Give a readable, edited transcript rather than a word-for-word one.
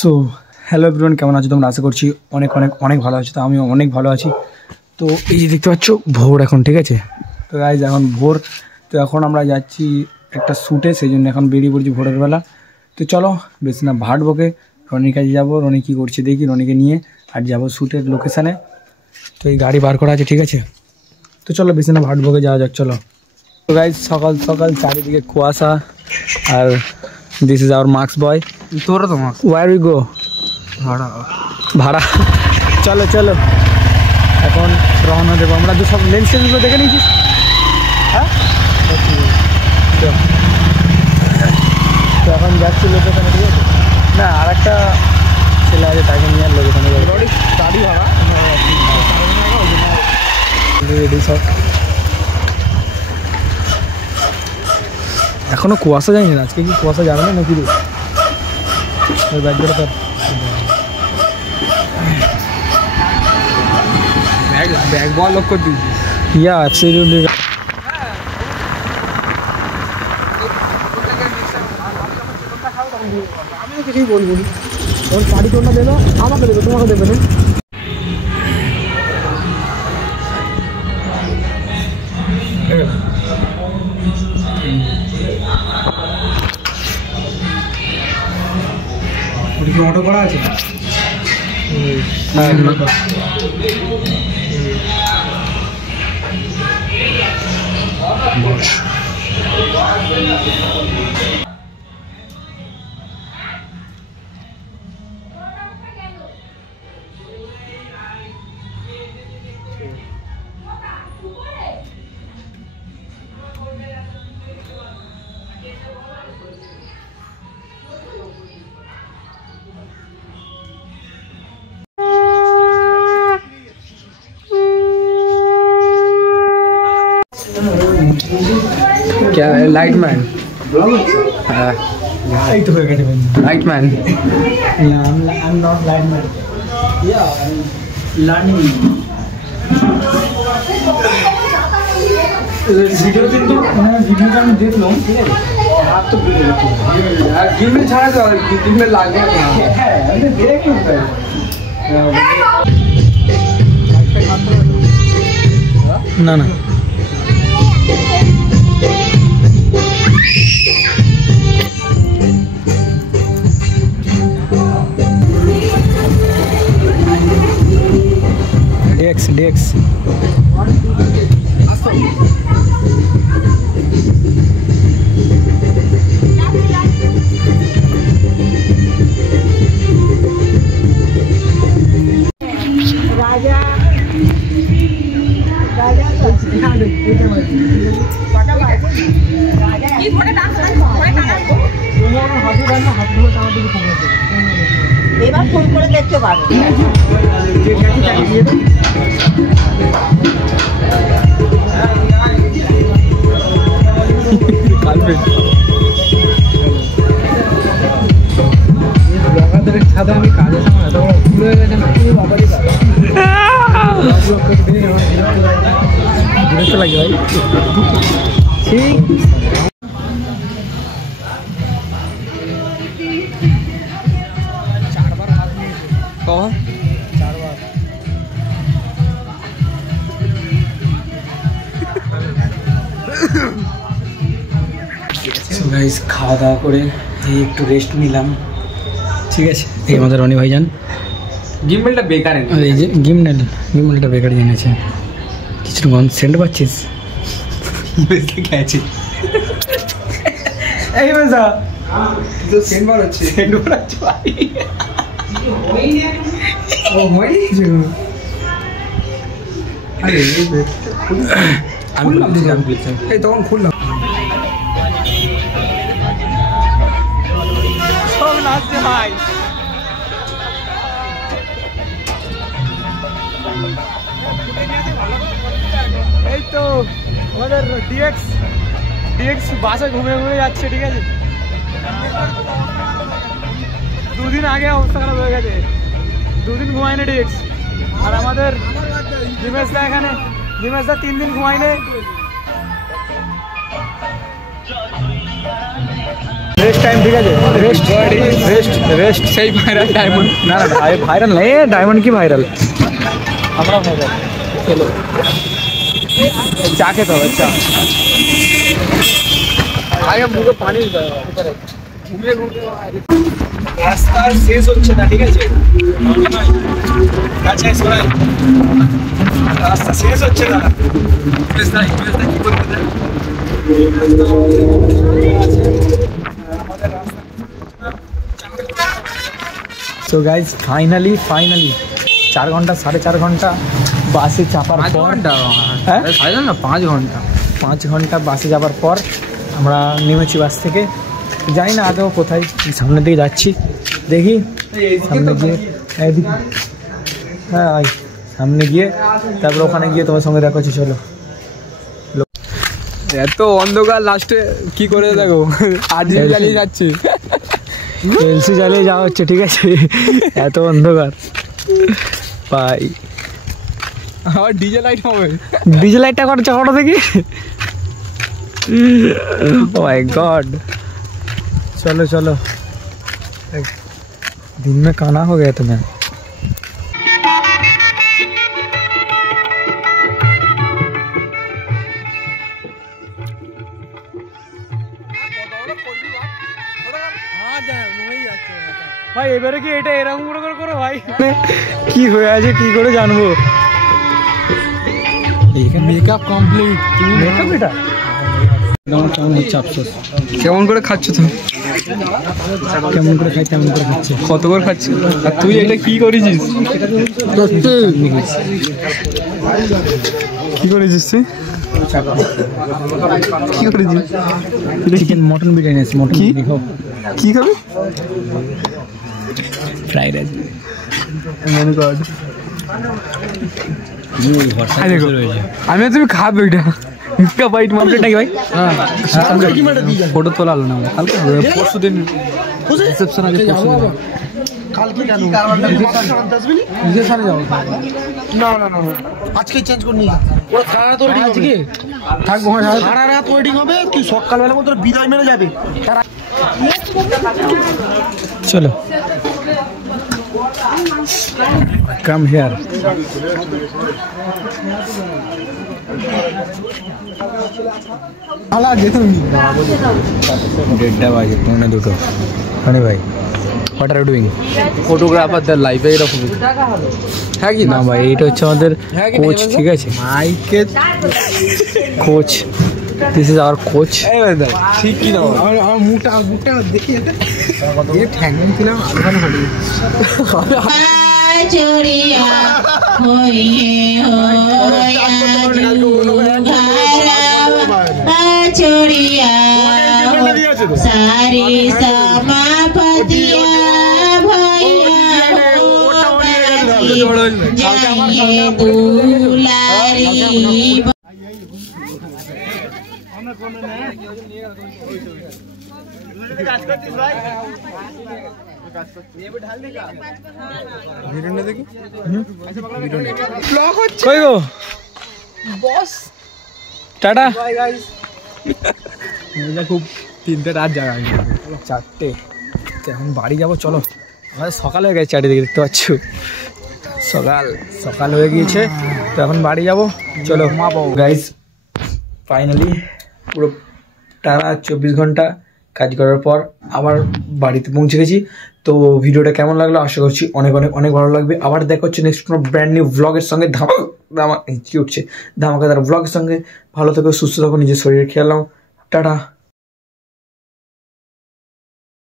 So hello everyone, কেমন আছো তোমরা? আশা করছি অনেক অনেক অনেক ভালো আছো। তো আমিও অনেক ভালো আছি। তো এই যে দেখতে পাচ্ছ ভোর এখন, ঠিক আছে? তো গাইজ এখন ভোর, তো এখন আমরা যাচ্ছি একটা শ্যুটে, সেই জন্য এখন বেরিয়ে পড়ছি ভোরের বেলা। তো চলো বেশি না ভাট বকে রনির কাছে যাবো, রনি কী করছে দেখি, রনিকে নিয়ে আর যাবো শ্যুটের লোকেশানে। তো এই গাড়ি বার করা আছে, ঠিক আছে? তো চলো বেশি না ভাট বকে যাওয়া যাক, চলো। তো গাইজ সকাল সকাল চারিদিকে কুয়াশা, আর দিস ইজ আওয়ার মার্কস বয়। তোরা তো মার্কস, ওয়ার উই গো? ভাড়া ভাড়া। চলো চলো এখন রওনা দেবো আমরা। সব লেন্স টেন্সগুলো দেখে নিয়েছিস? হ্যাঁ, তো এখন যাচ্ছি লোকেশানে, ঠিক আছে? না, আর একটা ছেলে আছে, তাকে নিয়ে আর লোকেশানে যাবো। গাড়ি ভাড়া রেডি সব। এখনো কুয়াশা যায়নি, আজকে কি কুয়াশা যাবে না নাকি রে? ওই ব্যাগগুলো তো ব্যাগ বল লক করে দিয়েছি। ইয়া অ্যাবসলিউটলি। আমি তো কিছুই বলবো না, ওর বাড়ি তোমরা দেবে, আমাকে দেবে, তোমাকে দেবে না। কি অটো করা আছে? क्या है? Lightman. Lightman. I'm not lightman. Yeah, I'm learning. Video दिन तो मैं वीडियो का मैं देख लूँ, ठीक है? आप तो गेम में छाड़ा तो गेम में लाग गया है, मैंने देख क्यों है? ना ना डेक्स डेक्स राजा राजा এবার ফোন করে দেখতে পারো। ছাদে আমি কাজের সময় এত বড় ভুল হয়ে গেছে, বাবারই কাজ বিরক্ত লাগে ভাই। ঠিক গাইস খাওয়া দাওয়া করে এই একটু রেস্ট নিলাম, ঠিক আছে? এই আমাদের রনি ভাইজান গিম্বেলটা বেকার, এই যে গিম্বেলটা বেকার জেনেছে। কিছু গন সেন্ড পাচ্ছিস এই মজা তো সেন্ড বার হচ্ছে, সেন্ড বার হচ্ছে ভাই। ও হয়নি যে আরে আমি বললাম এই তখন খুললাম সব নাচতে ভাই। এই তো আমাদের ডিএক্স বাসে ঘুমিয়ে ঘুমিয়ে যাচ্ছে, ঠিক আছে? দুদিন আগে অবস্থা খারাপ হয়ে গেছে, দুদিন ঘুমায়নি ডিএক্স। আর আমাদের হিমেশদা এখানে, হিমেশদা 3 দিন ঘুমায়নি। রেস্ট টাইম ঠিক আছে, রেস্ট রেস্ট রেস্ট। সেই ভাইরাল ডায়মন্ড না, না ভাইরাল নেই, ডায়মন্ড কি ভাইরাল, আমরা ভাইরাল। চলো চা খেতে হবে, চা। আগে মুখে পানি রাস্তা শেষ হচ্ছে না, ঠিক আছে, রাস্তা শেষ হচ্ছে না। সো গাইজ ফাইনালি 4 ঘন্টা 4.5 ঘন্টা বাসে চাপার পর, হ্যাঁ 5 ঘন্টা বাসে যাবার পর আমরা নেমেছি বাস থেকে। জানি না আদৌ কোথায়, সামনের দিকে যাচ্ছি, দেখি সামনে গিয়ে, হ্যাঁ সামনে গিয়ে তারপর ওখানে গিয়ে তোমার সঙ্গে দেখা হচ্ছে। চলো। এত অন্ধকার লাস্টে কি করে দেখো, আজ জ্বালিয়ে যাচ্ছে, এলসি জ্বালিয়ে যাওয়া হচ্ছে, ঠিক আছে, এত অন্ধকার ভাই। আবার ডিজে লাইট হবে, ডিজে লাইটটা করো দেখি। ও মাই गॉड, चलो चलो, दिन में काना हो गया तुम्हें। ভাই এবারে কি এটা এরকম করো ভাই, কি হয়ে আছে কি করে জানবো। মেকআপ কমপ্লিট, মেকআপ এটা কেমন হচ্ছে আফসোস। কেমন করে খাচ্ছ তুমি? কেমন করে খাই তেমন করে খাচ্ছে। কত করে খাচ্ছ? আর তুই এটা কি করেছিস? কি করেছিস তুই? কি করেছিস? চিকেন মটন বিরিয়ানি আছে, মটন কি খাবি? Fried rice. আমি তুমি খাবে ওইটা বাইট মামলেট নাকি ভাই? ফটো তোলা হলো না কালকে, পরশু দিন রিসেপশন আছে। কালকে কেন না না না আজকে চেঞ্জ করে নিয়ে ওরা সারা রাত ওয়েটিং হবে, থাকবো সারা রাত ওয়েটিং হবে, তুই সকালবেলা মতো বিদায় মেরে যাবে। চলো কাম হিয়ার। দেড়টা বাজে, 1:45। মানে ভাই হোয়াট আর ইউ ডুইং? ফটোগ্রাফারদের লাইফে এরকম, হ্যাঁ কি না ভাই, এইটা হচ্ছে আমাদের কোচ, ঠিক আছে, মাইকের coach, this is our coach. ঠিক কি না, আমার মুখটা দেখি ঠ্যাং ছিলাম चोरिया होइए होया चोरिया सारी समापतिया भैया जाइए दुलारी। কই গো বস, টাটা। খুব 3টে রাত জায়গা, 4টে, এখন বাড়ি যাবো। চলো, আমাদের সকাল হয়ে গেছে, 4টে দিকে দেখতে পাচ্ছ, সকাল হয়ে গিয়েছে, তো এখন বাড়ি যাবো। চলো গাইস, ফাইনালি পুরো টানা 24 ঘন্টা কাজ করার পর আবার বাড়িতে পৌঁছে গেছি। তো ভিডিওটা কেমন লাগলো আশা করছি অনেক অনেক অনেক ভালো লাগবে। আবার দেখা হচ্ছে নেক্সট কোনো ব্র্যান্ড নিউ ভ্লগের সঙ্গে, ধামাকাদার ভ্লগের সঙ্গে। ভালো থেকো, সুস্থ থাকো, নিজের শরীরের খেয়াল নাও। টাটা।